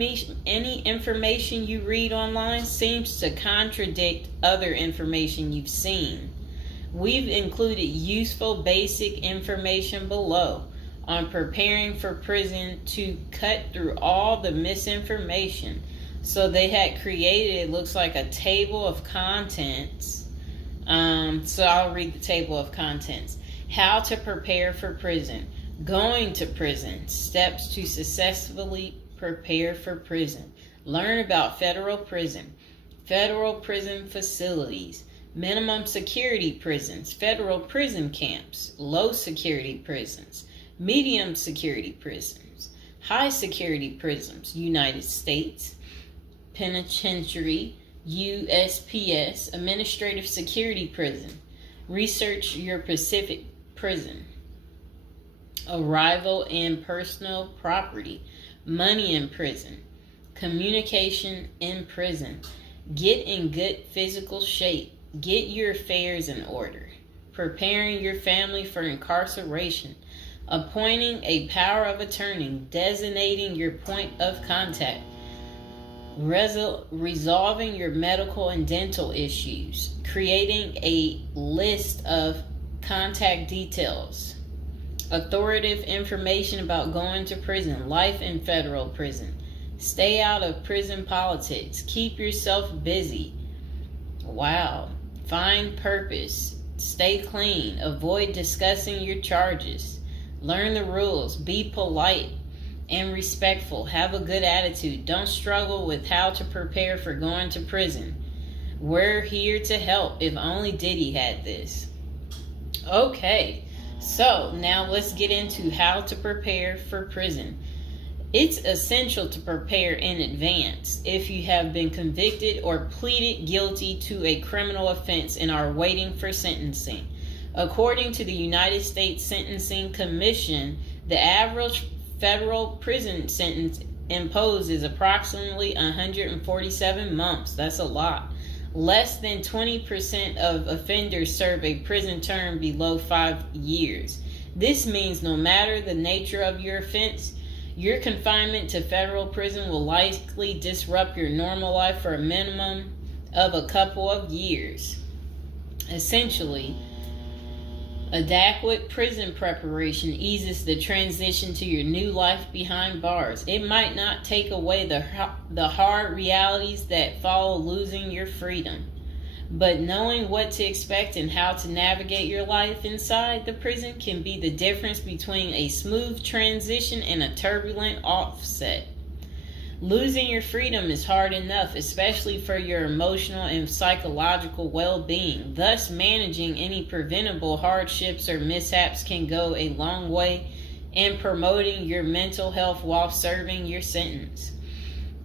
Any information you read online seems to contradict other information you've seen. We've included useful basic information below on preparing for prison to cut through all the misinformation. So they had created, it looks like a table of contents. So I'll read the table of contents. How to prepare for prison. Going to prison. Steps to successfully prepare for prison. Learn about federal prison facilities, minimum security prisons, federal prison camps, low security prisons, medium security prisons, high security prisons, United States Penitentiary, USPS, administrative security prison. Research your Pacific prison. Arrival and personal property. Money in prison. Communication in prison. Get in good physical shape. Get your affairs in order. Preparing your family for incarceration. Appointing a power of attorney. Designating your point of contact. Resolving your medical and dental issues. Creating a list of contact details. Authoritative information about going to prison. Life in federal prison. Stay out of prison politics. Keep yourself busy. Wow. Find purpose. Stay clean. Avoid discussing your charges. Learn the rules. Be polite and respectful. Have a good attitude. Don't struggle with how to prepare for going to prison. We're here to help. If only Diddy had this. Okay, so now let's get into how to prepare for prison. It's essential to prepare in advance if you have been convicted or pleaded guilty to a criminal offense and are waiting for sentencing. According to the United States Sentencing Commission, the average federal prison sentence imposed is approximately 147 months. That's a lot. Less than 20% of offenders serve a prison term below 5 years. This means no matter the nature of your offense, your confinement to federal prison will likely disrupt your normal life for a minimum of a couple of years. Essentially, adequate prison preparation eases the transition to your new life behind bars. It might not take away the hard realities that follow losing your freedom, but knowing what to expect and how to navigate your life inside the prison can be the difference between a smooth transition and a turbulent offset. Losing your freedom is hard enough, especially for your emotional and psychological well-being. Thus, managing any preventable hardships or mishaps can go a long way in promoting your mental health while serving your sentence.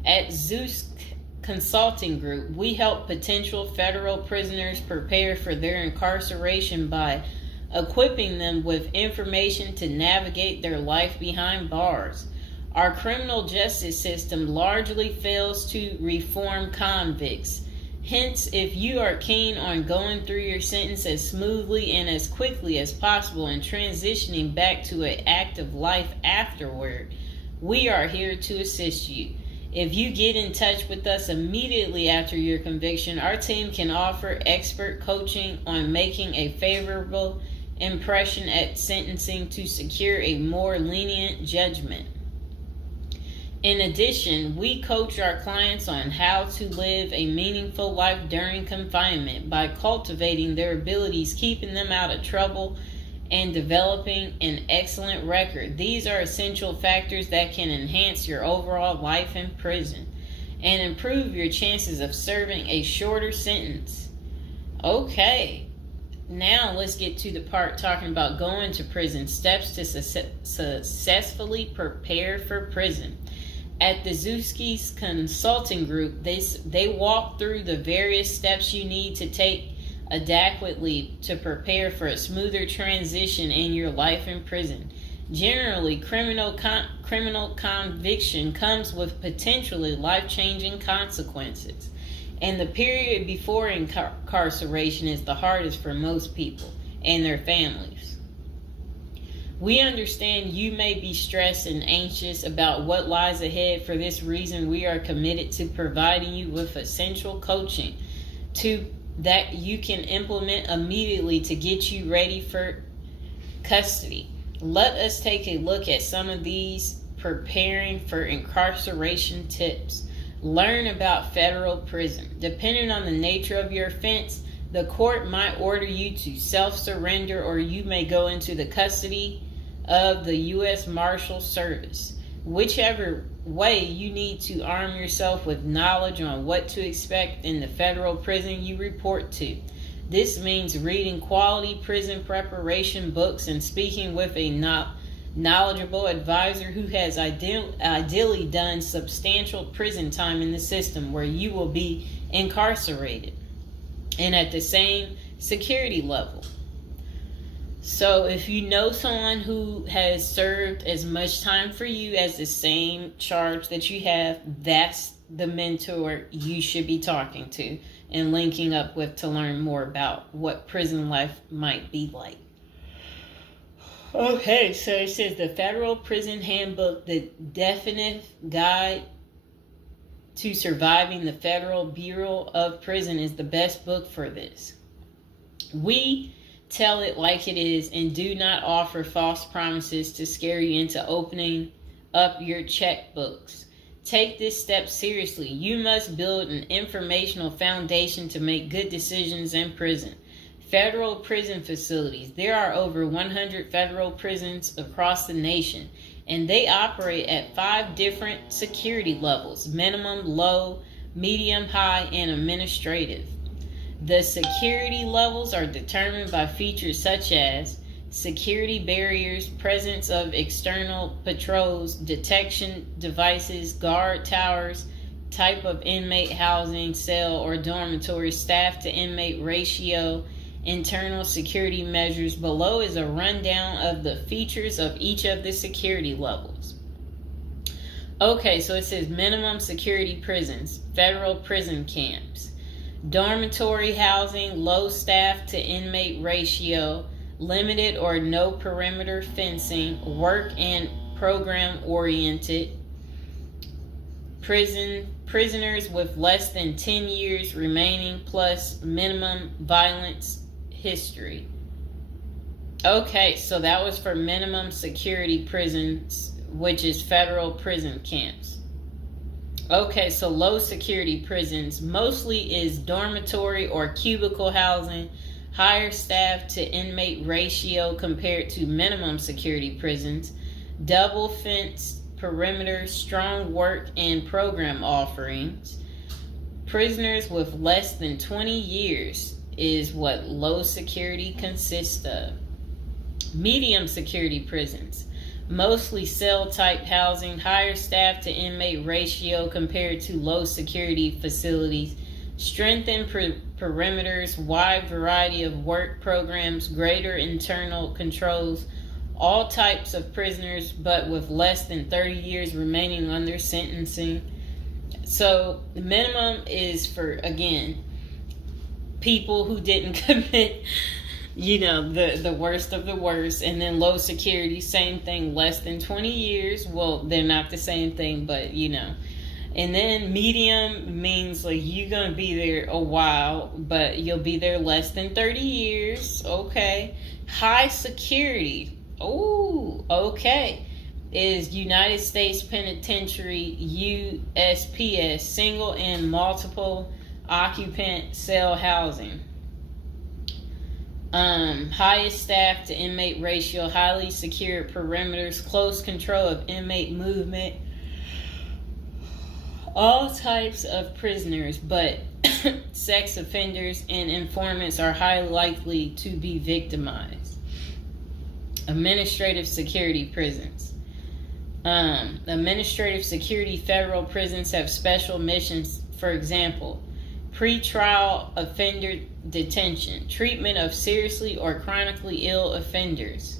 At Zeus Consulting Group, we help potential federal prisoners prepare for their incarceration by equipping them with information to navigate their life behind bars. Our criminal justice system largely fails to reform convicts. Hence, if you are keen on going through your sentence as smoothly and as quickly as possible and transitioning back to an active life afterward, we are here to assist you. If you get in touch with us immediately after your conviction, our team can offer expert coaching on making a favorable impression at sentencing to secure a more lenient judgment. In addition, we coach our clients on how to live a meaningful life during confinement by cultivating their abilities, keeping them out of trouble, and developing an excellent record. These are essential factors that can enhance your overall life in prison and improve your chances of serving a shorter sentence. Okay, now let's get to the part talking about going to prison, steps to successfully prepare for prison. At the Zeus Consulting Group, they walk through the various steps you need to take adequately to prepare for a smoother transition in your life in prison. Generally, criminal conviction comes with potentially life-changing consequences, and the period before incarceration is the hardest for most people and their families. We understand you may be stressed and anxious about what lies ahead. For this reason, we are committed to providing you with essential coaching that you can implement immediately to get you ready for custody. Let us take a look at some of these preparing for incarceration tips. Learn about federal prison. Depending on the nature of your offense, the court might order you to self-surrender, or you may go into the custody of the U.S. Marshal Service. Whichever way, you need to arm yourself with knowledge on what to expect in the federal prison you report to. This means reading quality prison preparation books and speaking with a knowledgeable advisor who has ideally done substantial prison time in the system where you will be incarcerated and at the same security level. So if you know someone who has served as much time for you as the same charge that you have, that's the mentor you should be talking to and linking up with to learn more about what prison life might be like. Okay, so it says the Federal Prison Handbook, the definitive guide to surviving the Federal Bureau of Prison, is the best book for this. We tell it like it is and do not offer false promises to scare you into opening up your checkbooks. Take this step seriously. You must build an informational foundation to make good decisions in prison. Federal prison facilities. There are over 100 federal prisons across the nation, and they operate at 5 different security levels: minimum, low, medium, high, and administrative. The security levels are determined by features such as security barriers, presence of external patrols, detection devices, guard towers, type of inmate housing, cell or dormitory, staff to inmate ratio, internal security measures. Below is a rundown of the features of each of the security levels. Okay, so it says minimum security prisons, federal prison camps. Dormitory housing, low staff to inmate ratio, limited or no perimeter fencing, work and program oriented. Prisoners with less than 10 years remaining plus minimum violence history. Okay, so that was for minimum security prisons, which is federal prison camps. Okay, so low security prisons mostly is dormitory or cubicle housing, higher staff to inmate ratio compared to minimum security prisons, double fence perimeter, strong work and program offerings. Prisoners with less than 20 years is what low security consists of. Medium security prisons, mostly cell type housing, higher staff to inmate ratio compared to low security facilities, strengthened perimeters, wide variety of work programs, greater internal controls, all types of prisoners but with less than 30 years remaining on their sentencing. So the minimum is for, again, people who didn't commit the worst of the worst. And then low security, same thing, less than 20 years. Well, they're not the same thing, but and then medium means like you're gonna be there a while, but you'll be there less than 30 years. Okay. High security, okay, is United States Penitentiary, USPS, single and multiple occupant cell housing. Highest staff to inmate ratio, highly secure perimeters, close control of inmate movement, all types of prisoners, but sex offenders and informants are highly likely to be victimized. Administrative security prisons. Administrative security federal prisons have special missions. For example, pretrial offender detention, treatment of seriously or chronically ill offenders,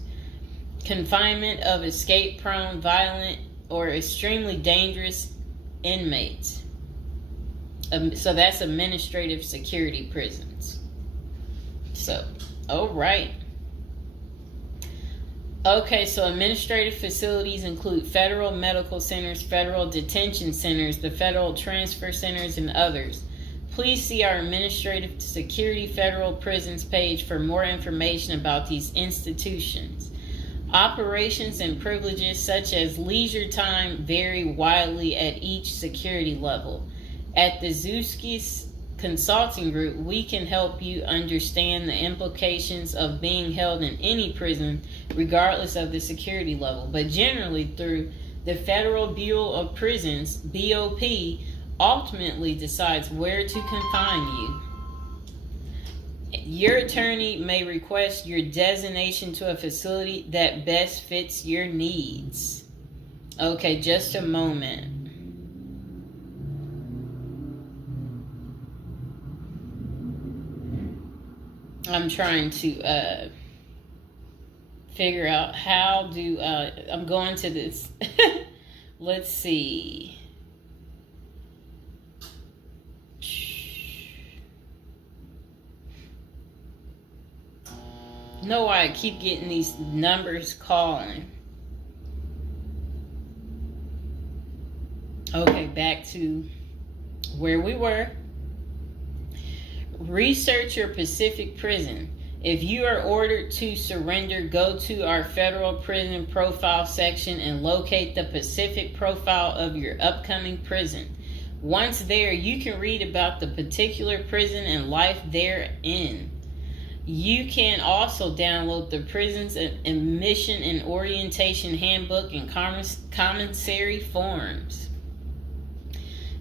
confinement of escape-prone, violent, or extremely dangerous inmates. So that's administrative security prisons. So, all right. Okay, so administrative facilities include federal medical centers, federal detention centers, the federal transfer centers, and others. Please see our Administrative Security Federal Prisons page for more information about these institutions. Operations and privileges such as leisure time vary widely at each security level. At the Zuski Consulting Group, we can help you understand the implications of being held in any prison, regardless of the security level. But generally, through the Federal Bureau of Prisons, BOP, ultimately decides where to confine you. Your attorney may request your designation to a facility that best fits your needs. Okay, just a moment. I'm trying to figure out how do I'm going to this. Let's see. Know why I keep getting these numbers calling. Okay, back to where we were. Research your Pacific prison. If you are ordered to surrender, go to our federal prison profile section and locate the Pacific profile of your upcoming prison. Once there, you can read about the particular prison and life therein. You can also download the Prison's Admission and Orientation Handbook and commissary forms.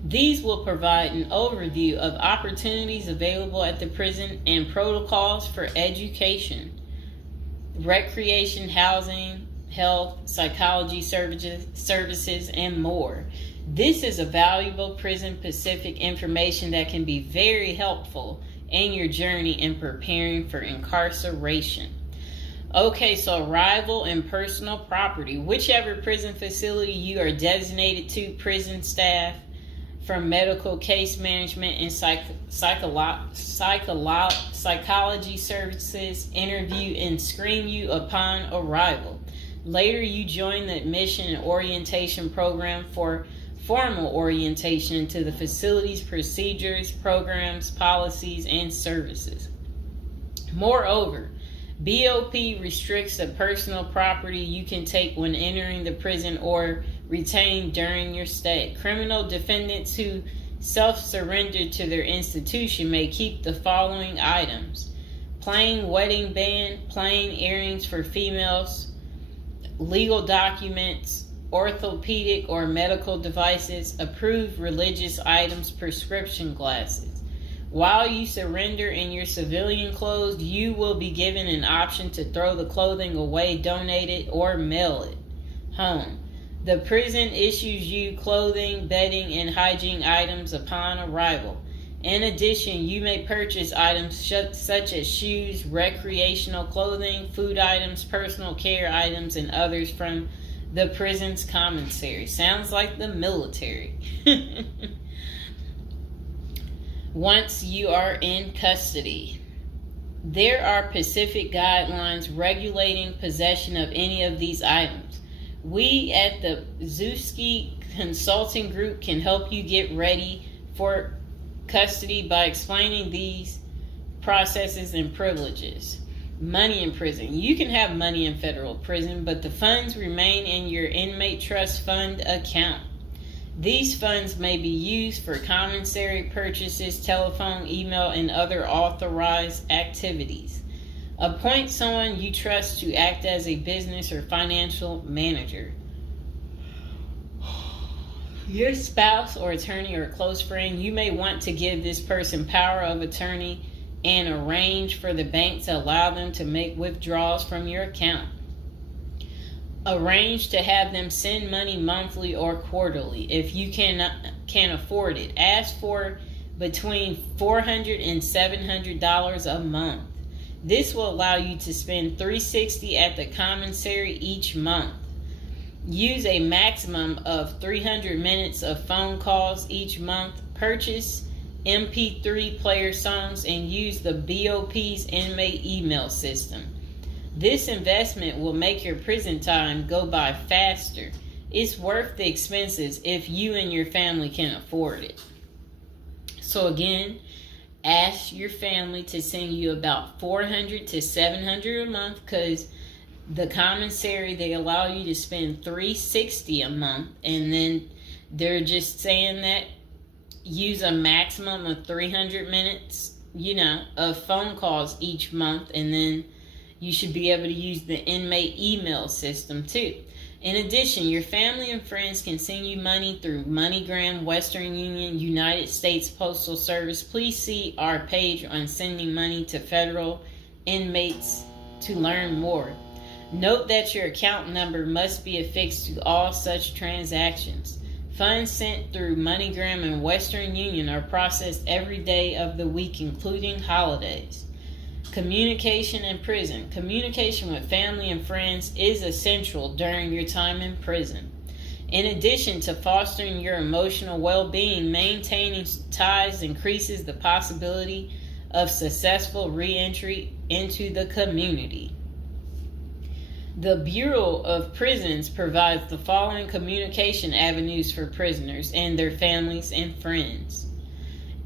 These will provide an overview of opportunities available at the prison and protocols for education, recreation, housing, health, psychology services, and more. This is a valuable Prison Pacific information that can be very helpful in your journey in preparing for incarceration. Okay, so arrival and personal property. Whichever prison facility you are designated to, prison staff from medical case management and psychology services interview and screen you upon arrival. Later, you join the admission and orientation program for formal orientation into the facility's procedures, programs, policies, and services. Moreover, BOP restricts the personal property you can take when entering the prison or retain during your stay. Criminal defendants who self-surrender to their institution may keep the following items: plain wedding band, plain earrings for females, legal documents, orthopedic or medical devices, approved religious items, prescription glasses. While you surrender in your civilian clothes, you will be given an option to throw the clothing away, donate it, or mail it home. The prison issues you clothing, bedding, and hygiene items upon arrival. In addition, you may purchase items such as shoes, recreational clothing, food items, personal care items, and others from the prison's commissary. Sounds like the military. Once you are in custody, there are Pacific guidelines regulating possession of any of these items. We at the Zuski Consulting Group can help you get ready for custody by explaining these processes and privileges. Money in prison. You can have money in federal prison, but the funds remain in your inmate trust fund account. These funds may be used for commissary purchases, telephone, email, and other authorized activities. Appoint someone you trust to act as a business or financial manager. Your spouse or attorney or close friend, you may want to give this person power of attorney and arrange for the bank to allow them to make withdrawals from your account. Arrange to have them send money monthly or quarterly if you can afford it. Ask for between $400 and $700 a month. This will allow you to spend $360 at the commissary each month. Use a maximum of 300 minutes of phone calls each month. Purchase MP3 player songs and use the BOP's inmate email system. This investment will make your prison time go by faster. It's worth the expenses if you and your family can afford it. So again, ask your family to send you about $400 to $700 a month, because the commissary, they allow you to spend $360 a month, and then they're just saying that use a maximum of 300 minutes, of phone calls each month, and then you should be able to use the inmate email system too. In addition, your family and friends can send you money through MoneyGram, Western Union, United States Postal Service. Please see our page on sending money to federal inmates to learn more. Note that your account number must be affixed to all such transactions. Funds sent through MoneyGram and Western Union are processed every day of the week, including holidays. Communication in prison. Communication with family and friends is essential during your time in prison. In addition to fostering your emotional well-being, maintaining ties increases the possibility of successful re-entry into the community. The Bureau of Prisons provides the following communication avenues for prisoners and their families and friends.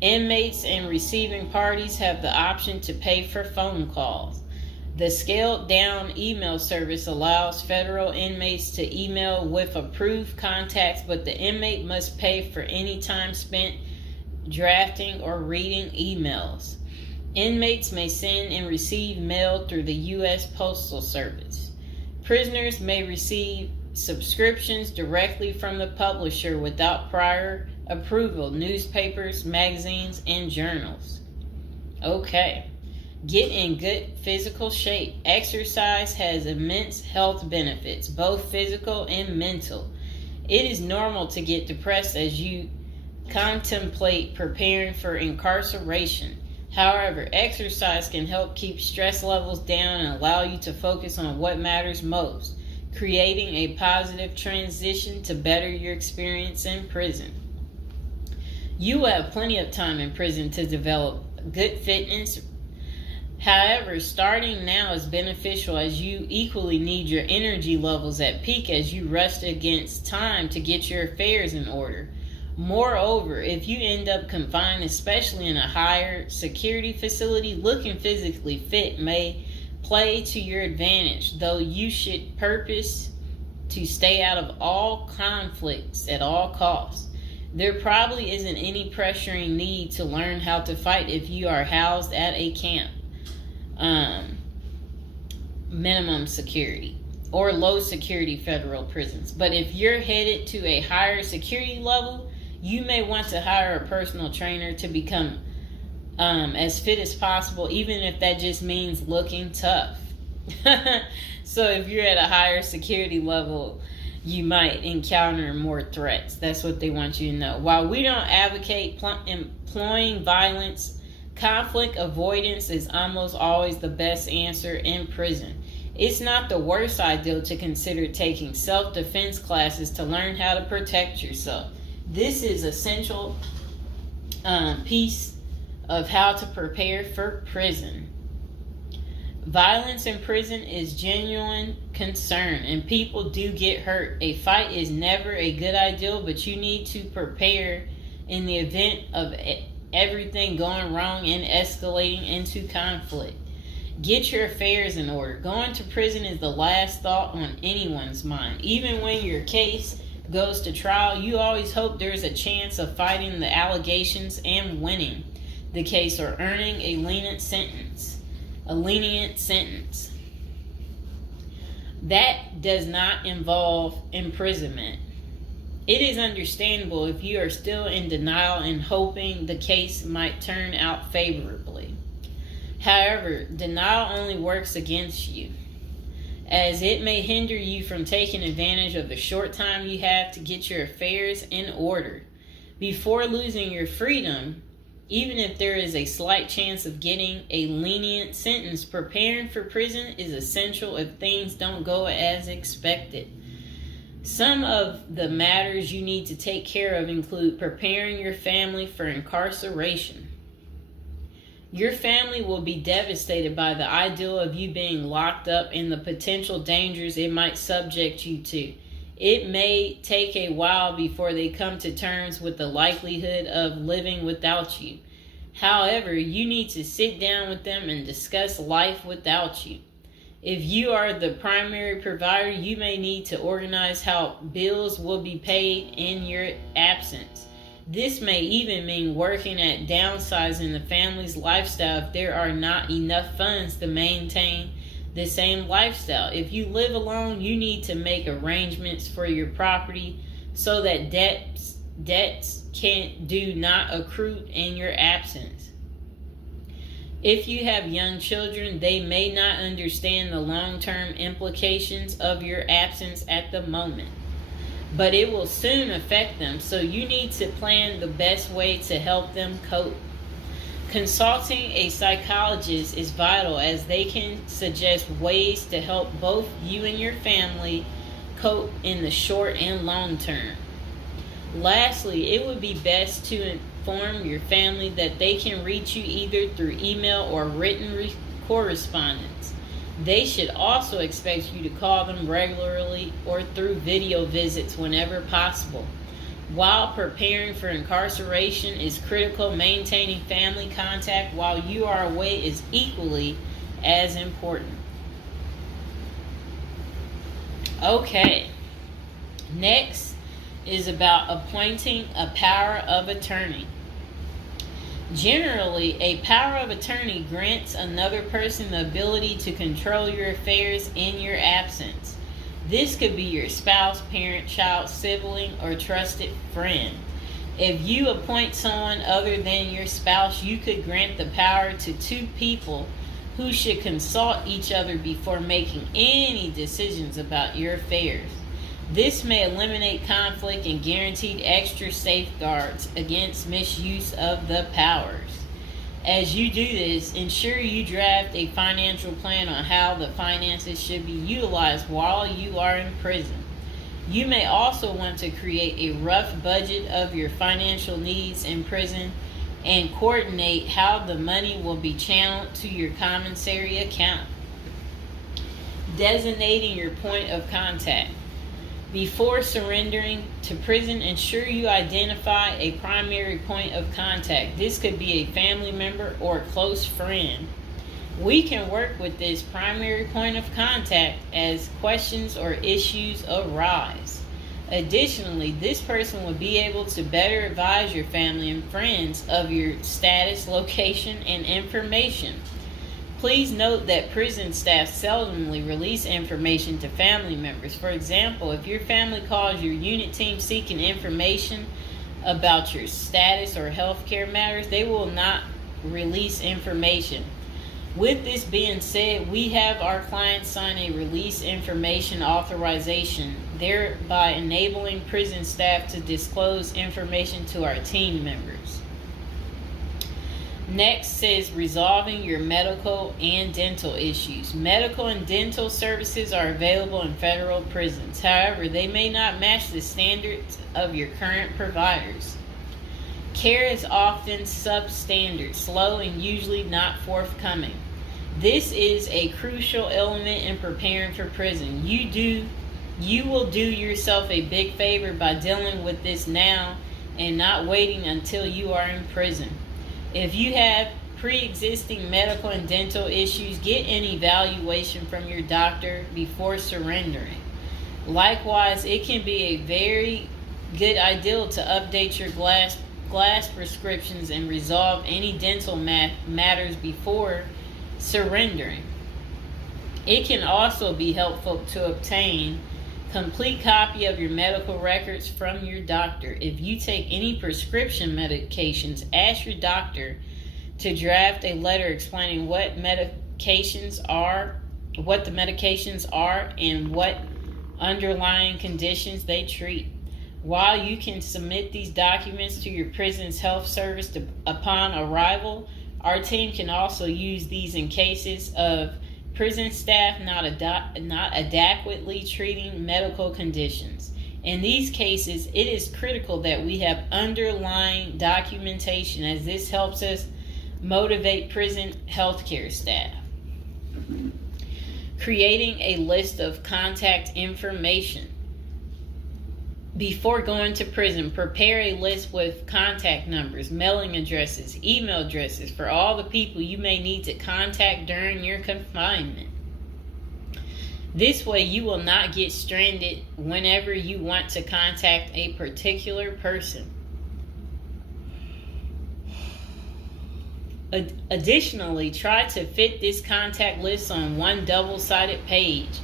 Inmates and receiving parties have the option to pay for phone calls. The scaled-down email service allows federal inmates to email with approved contacts, but the inmate must pay for any time spent drafting or reading emails. Inmates may send and receive mail through the U.S. Postal Service. Prisoners may receive subscriptions directly from the publisher without prior approval, newspapers, magazines, and journals. Okay. Get in good physical shape. Exercise has immense health benefits, both physical and mental. It is normal to get depressed as you contemplate preparing for incarceration. However, exercise can help keep stress levels down and allow you to focus on what matters most, creating a positive transition to better your experience in prison. You will have plenty of time in prison to develop good fitness. However, starting now is beneficial as you equally need your energy levels at peak as you rush against time to get your affairs in order. Moreover, if you end up confined, especially in a higher security facility, looking physically fit may play to your advantage, though you should purpose to stay out of all conflicts at all costs. There probably isn't any pressuring need to learn how to fight if you are housed at a camp, minimum security, or low security federal prisons. But if you're headed to a higher security level, you may want to hire a personal trainer to become as fit as possible, even if that just means looking tough. So if you're at a higher security level, you might encounter more threats. That's what they want you to know. While we don't advocate employing violence, conflict avoidance is almost always the best answer in prison. It's not the worst idea to consider taking self-defense classes to learn how to protect yourself. This is essential piece of how to prepare for prison. Violence in prison is genuine concern, and people do get hurt. A fight is never a good idea, but you need to prepare in the event of everything going wrong and escalating into conflict. Get your affairs in order. Going to prison is the last thought on anyone's mind. Even when your case goes to trial, you always hope there's a chance of fighting the allegations and winning the case or earning a lenient sentence. That does not involve imprisonment. It is understandable if you are still in denial and hoping the case might turn out favorably. However, denial only works against you, as it may hinder you from taking advantage of the short time you have to get your affairs in order. Before losing your freedom, even if there is a slight chance of getting a lenient sentence, preparing for prison is essential if things don't go as expected. Some of the matters you need to take care of include preparing your family for incarceration. Your family will be devastated by the idea of you being locked up and the potential dangers it might subject you to. It may take a while before they come to terms with the likelihood of living without you. However, you need to sit down with them and discuss life without you. If you are the primary provider, you may need to organize how bills will be paid in your absence. This may even mean working at downsizing the family's lifestyle if there are not enough funds to maintain the same lifestyle. If you live alone, you need to make arrangements for your property so that debts do not accrue in your absence. If you have young children, they may not understand the long-term implications of your absence at the moment, but it will soon affect them, so you need to plan the best way to help them cope. Consulting a psychologist is vital, as they can suggest ways to help both you and your family cope in the short and long term. Lastly, it would be best to inform your family that they can reach you either through email or written correspondence. They should also expect you to call them regularly or through video visits whenever possible. While preparing for incarceration is critical, maintaining family contact while you are away is equally as important. Okay, next is about appointing a power of attorney. Generally, a power of attorney grants another person the ability to control your affairs in your absence. This could be your spouse, parent, child, sibling, or trusted friend. If you appoint someone other than your spouse, you could grant the power to two people who should consult each other before making any decisions about your affairs. This may eliminate conflict and guarantee extra safeguards against misuse of the powers. As you do this, ensure you draft a financial plan on how the finances should be utilized while you are in prison. You may also want to create a rough budget of your financial needs in prison and coordinate how the money will be channeled to your commissary account. Designating your point of contact. Before surrendering to prison, ensure you identify a primary point of contact. This could be a family member or a close friend. We can work with this primary point of contact as questions or issues arise. Additionally, this person will be able to better advise your family and friends of your status, location, and information. Please note that prison staff seldomly release information to family members. For example, if your family calls your unit team seeking information about your status or healthcare matters, they will not release information. With this being said, we have our clients sign a release information authorization, thereby enabling prison staff to disclose information to our team members. Next says resolving your medical and dental issues. Medical and dental services are available in federal prisons. However, they may not match the standards of your current providers. Care is often substandard, slow, and usually not forthcoming. This is a crucial element in preparing for prison. You will do yourself a big favor by dealing with this now and not waiting until you are in prison. If you have pre-existing medical and dental issues, get an evaluation from your doctor before surrendering. Likewise, it can be a very good idea to update your glass prescriptions and resolve any dental matters before surrendering. It can also be helpful to obtain complete copy of your medical records from your doctor. If you take any prescription medications, ask your doctor to draft a letter explaining what the medications are, and what underlying conditions they treat. While you can submit these documents to your prison's health service upon arrival, our team can also use these in cases of prison staff not adequately treating medical conditions. In these cases, it is critical that we have underlying documentation, as this helps us Motivate prison healthcare staff. Creating a list of contact information. Before going to prison, prepare a list with contact numbers, mailing addresses, email addresses for all the people you may need to contact during your confinement. This way, you will not get stranded whenever you want to contact a particular person. Additionally, try to fit this contact list on one double-sided page.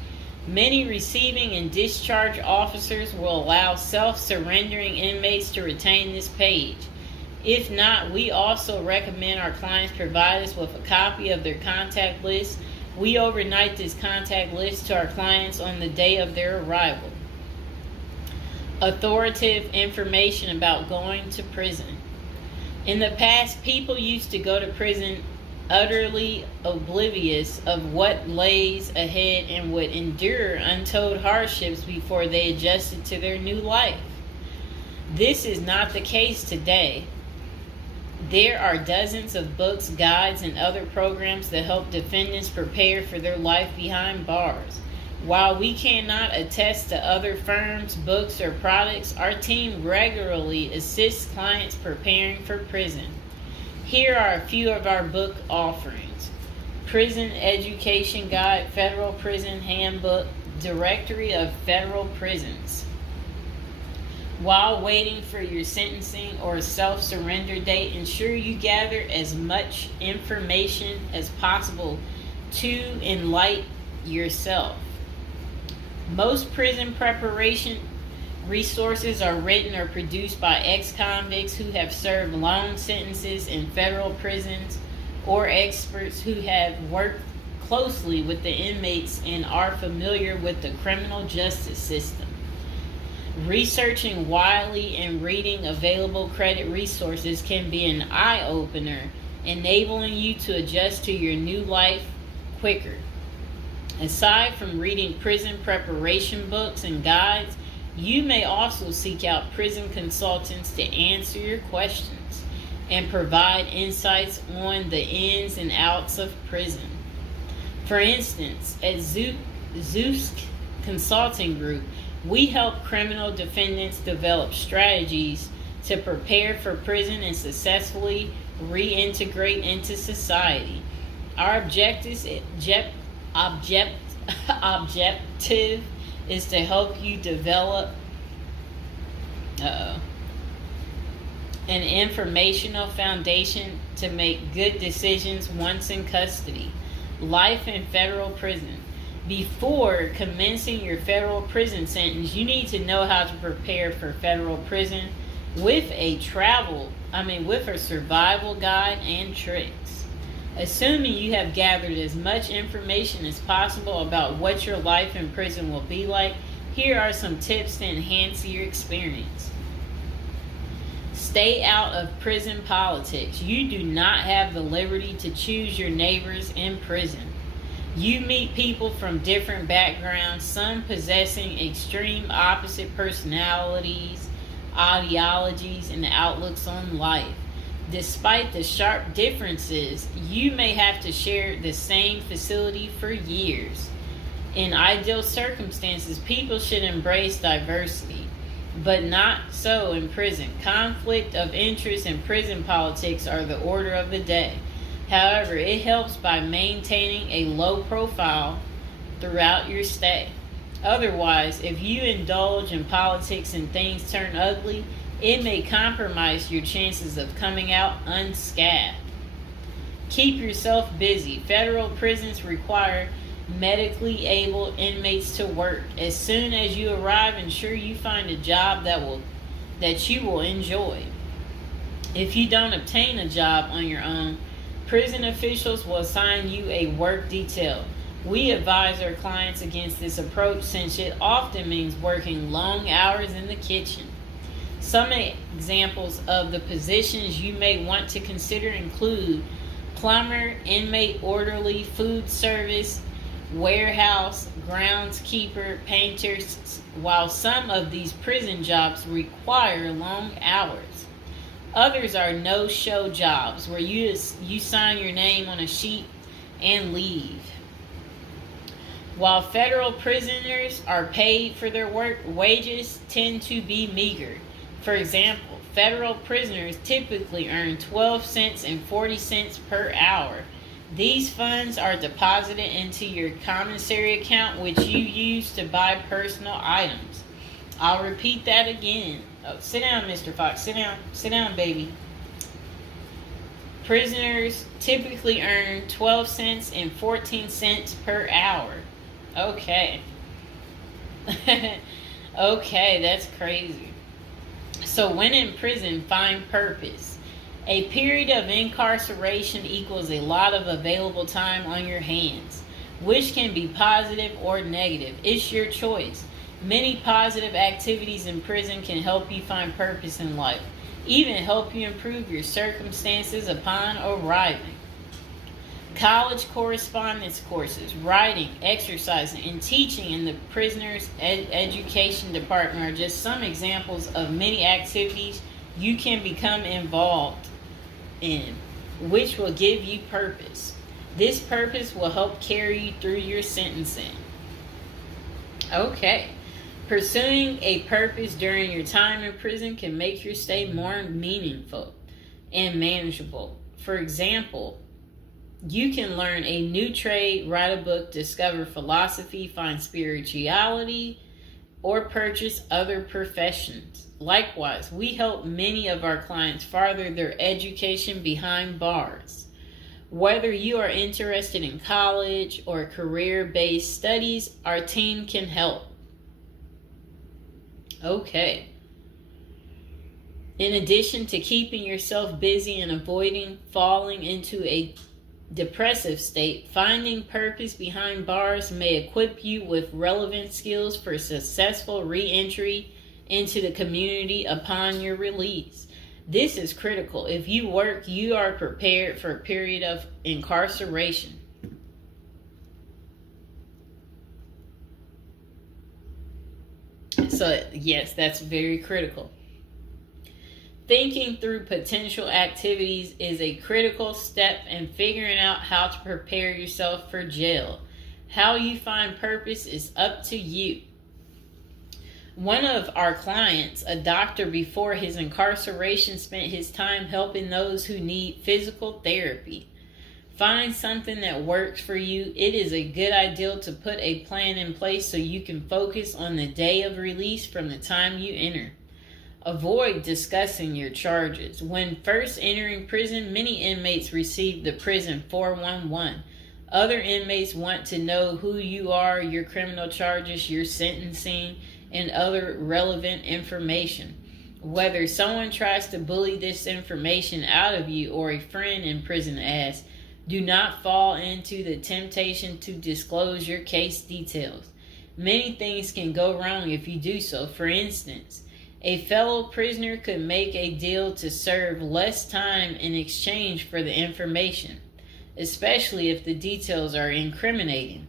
Many receiving and discharge officers will allow self-surrendering inmates to retain this page. If not, we also recommend our clients provide us with a copy of their contact list. We overnight this contact list to our clients on the day of their arrival. Authoritative information about going to prison. In the past, people used to go to prison utterly oblivious of what lays ahead and would endure untold hardships before they adjusted to their new life. This is not the case today. There are dozens of books, guides, and other programs that help defendants prepare for their life behind bars. While we cannot attest to other firms, books, or products, our team regularly assists clients preparing for prison. Here are a few of our book offerings: Prison Education Guide, Federal Prison Handbook, Directory of Federal Prisons. While waiting for your sentencing or self-surrender date, ensure you gather as much information as possible to enlighten yourself. Most prison preparation resources are written or produced by ex-convicts who have served long sentences in federal prisons, or experts who have worked closely with the inmates and are familiar with the criminal justice system. Researching widely and reading available credit resources can be an eye-opener, enabling you to adjust to your new life quicker. Aside from reading prison preparation books and guides, you may also seek out prison consultants to answer your questions and provide insights on the ins and outs of prison. For instance, at Zeus Consulting Group, we help criminal defendants develop strategies to prepare for prison and successfully reintegrate into society. Our objective is to help you develop an informational foundation to make good decisions once in custody. Life in federal prison. Before commencing your federal prison sentence, you need to know how to prepare for federal prison with a survival guide and tricks. Assuming you have gathered as much information as possible about what your life in prison will be like, here are some tips to enhance your experience. Stay out of prison politics. You do not have the liberty to choose your neighbors in prison. You meet people from different backgrounds, some possessing extreme opposite personalities, ideologies, and outlooks on life. Despite the sharp differences, you may have to share the same facility for years. In ideal circumstances, people should embrace diversity, but not so in prison. Conflict of interest and prison politics are the order of the day. However, it helps by maintaining a low profile throughout your stay. Otherwise, if you indulge in politics and things turn ugly, it may compromise your chances of coming out unscathed. Keep yourself busy. Federal prisons require medically able inmates to work. As soon as you arrive, ensure you find a job that you will enjoy. If you don't obtain a job on your own, prison officials will assign you a work detail. We advise our clients against this approach since it often means working long hours in the kitchen. Some examples of the positions you may want to consider include plumber, inmate orderly, food service, warehouse, groundskeeper, painters. While some of these prison jobs require long hours, Others are no-show jobs where you sign your name on a sheet and leave. While federal prisoners are paid for their work, wages tend to be meager. For example, federal prisoners typically earn 12 cents and 40 cents per hour. These funds are deposited into your commissary account, which you use to buy personal items. I'll repeat that again. Oh, sit down, Mr. Fox. Sit down. Sit down, baby. Prisoners typically earn 12 cents and 14 cents per hour. Okay. Okay, that's crazy. So when in prison, find purpose. A period of incarceration equals a lot of available time on your hands, which can be positive or negative. It's your choice. Many positive activities in prison can help you find purpose in life, even help you improve your circumstances upon arriving. College correspondence courses, writing, exercising, and teaching in the prisoner's education department are just some examples of many activities you can become involved in, which will give you purpose. This purpose will help carry you through your sentencing. Okay. Pursuing a purpose during your time in prison can make your stay more meaningful and manageable. For example, you can learn a new trade, write a book, discover philosophy, find spirituality, or purchase other professions. Likewise, we help many of our clients further their education behind bars. Whether you are interested in college or career-based studies, our team can help. Okay. In addition to keeping yourself busy and avoiding falling into a depressive state, finding purpose behind bars may equip you with relevant skills for successful re-entry into the community upon your release. This is critical. If you work, you are prepared for a period of incarceration. So, yes, that's very critical. Thinking through potential activities is a critical step in figuring out how to prepare yourself for jail. How you find purpose is up to you. One of our clients, a doctor before his incarceration, spent his time helping those who need physical therapy. Find something that works for you. It is a good idea to put a plan in place so you can focus on the day of release from the time you enter. Avoid discussing your charges. When first entering prison, many inmates receive the prison 411. Other inmates want to know who you are, your criminal charges, your sentencing, and other relevant information. Whether someone tries to bully this information out of you or a friend in prison asks, do not fall into the temptation to disclose your case details. Many things can go wrong if you do so. For instance, a fellow prisoner could make a deal to serve less time in exchange for the information, especially if the details are incriminating.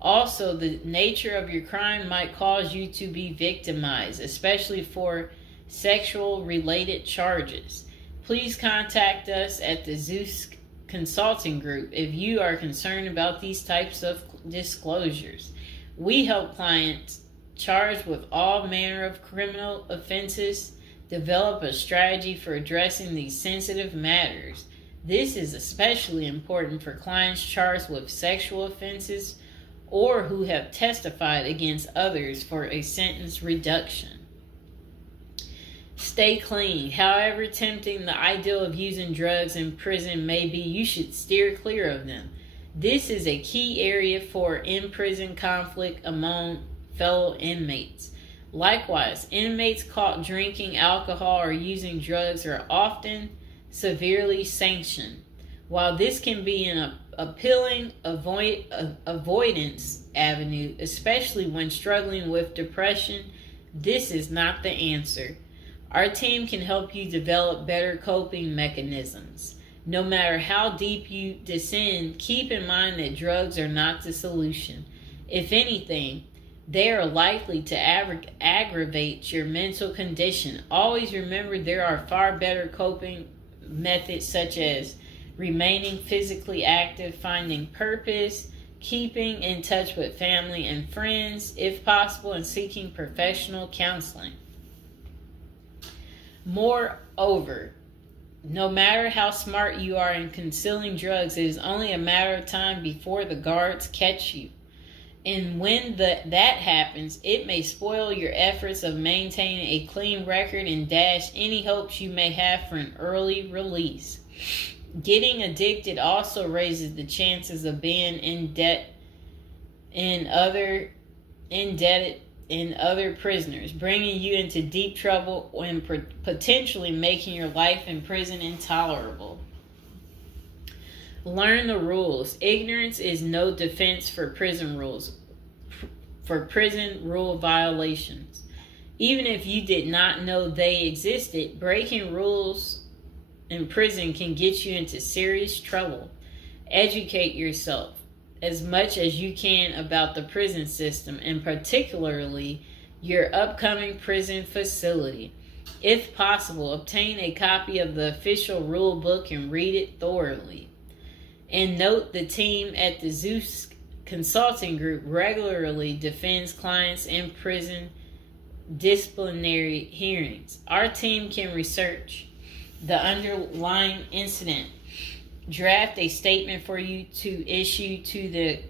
Also, the nature of your crime might cause you to be victimized, especially for sexual-related charges. Please contact us at the Zeus Consulting Group if you are concerned about these types of disclosures. We help clients charged with all manner of criminal offenses develop a strategy for addressing these sensitive matters. This is especially important for clients charged with sexual offenses or who have testified against others for a sentence reduction. Stay clean. However tempting the ideal of using drugs in prison may be, you should steer clear of them. This is a key area for in-prison conflict among fellow inmates. Likewise, inmates caught drinking alcohol or using drugs are often severely sanctioned. While this can be an appealing avoidance avenue, especially when struggling with depression, this is not the answer. Our team can help you develop better coping mechanisms. No matter how deep you descend, keep in mind that drugs are not the solution. If anything, They are likely to aggravate your mental condition. Always remember there are far better coping methods, such as remaining physically active, finding purpose, keeping in touch with family and friends, if possible, and seeking professional counseling. Moreover, no matter how smart you are in concealing drugs, it is only a matter of time before the guards catch you. And when that happens, it may spoil your efforts of maintaining a clean record and dash any hopes you may have for an early release. Getting addicted also raises the chances of being indebted in other prisoners, bringing you into deep trouble and potentially making your life in prison intolerable. Learn the rules. Ignorance is no defense for prison rules, for prison rule violations. Even if you did not know they existed, breaking rules in prison can get you into serious trouble. Educate yourself as much as you can about the prison system, and particularly your upcoming prison facility. If possible, obtain a copy of the official rule book and read it thoroughly. And note, the team at the Zeus Consulting Group regularly defends clients in prison disciplinary hearings. Our team can research the underlying incident, draft a statement for you to issue to the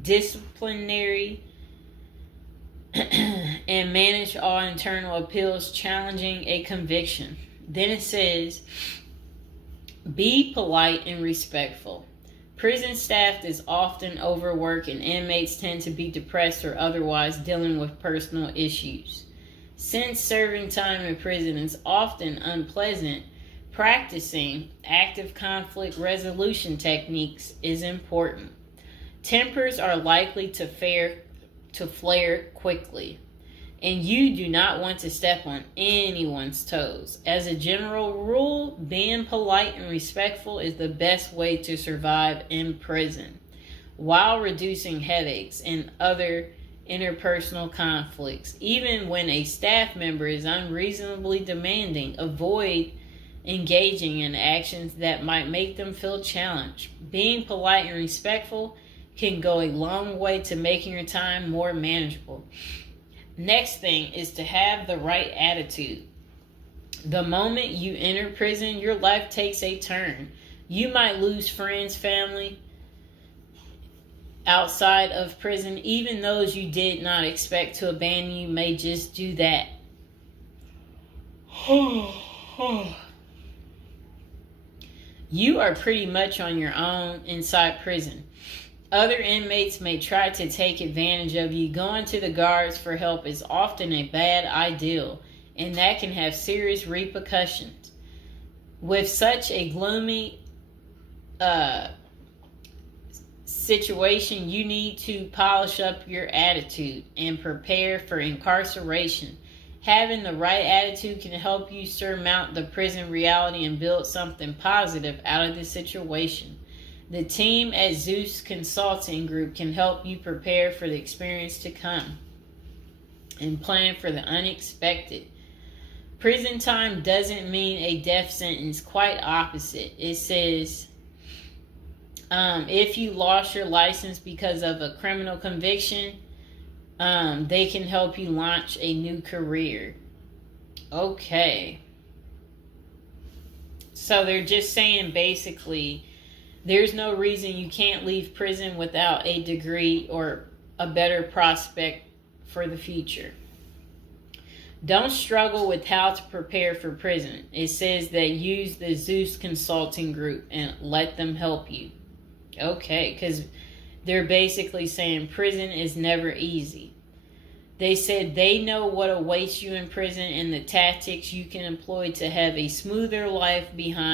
disciplinary, and manage all internal appeals challenging a conviction. Then it says, be polite and respectful. Prison staff is often overworked and inmates tend to be depressed or otherwise dealing with personal issues. Since serving time in prison is often unpleasant, practicing active conflict resolution techniques is important. Tempers are likely to flare quickly, and you do not want to step on anyone's toes. As a general rule, being polite and respectful is the best way to survive in prison, while reducing headaches and other interpersonal conflicts. Even when a staff member is unreasonably demanding, avoid engaging in actions that might make them feel challenged. Being polite and respectful can go a long way to making your time more manageable. Next thing is to have the right attitude. The moment you enter prison, your life takes a turn. You might lose friends, family outside of prison. Even those you did not expect to abandon you may just do that. You are pretty much on your own inside prison. Other inmates may try to take advantage of you. Going to the guards for help is often a bad idea, and that can have serious repercussions. With such a gloomy situation, you need to polish up your attitude and prepare for incarceration. Having the right attitude can help you surmount the prison reality and build something positive out of the situation. The team at Zeus Consulting Group can help you prepare for the experience to come and plan for the unexpected. Prison time doesn't mean a death sentence, quite opposite. It says, if you lost your license because of a criminal conviction, they can help you launch a new career. Okay. So they're just saying basically, there's no reason you can't leave prison without a degree or a better prospect for the future. Don't struggle with how to prepare for prison. It says that use the Zeus Consulting Group and let them help you. Okay, because they're basically saying prison is never easy. They said they know what awaits you in prison and the tactics you can employ to have a smoother life behind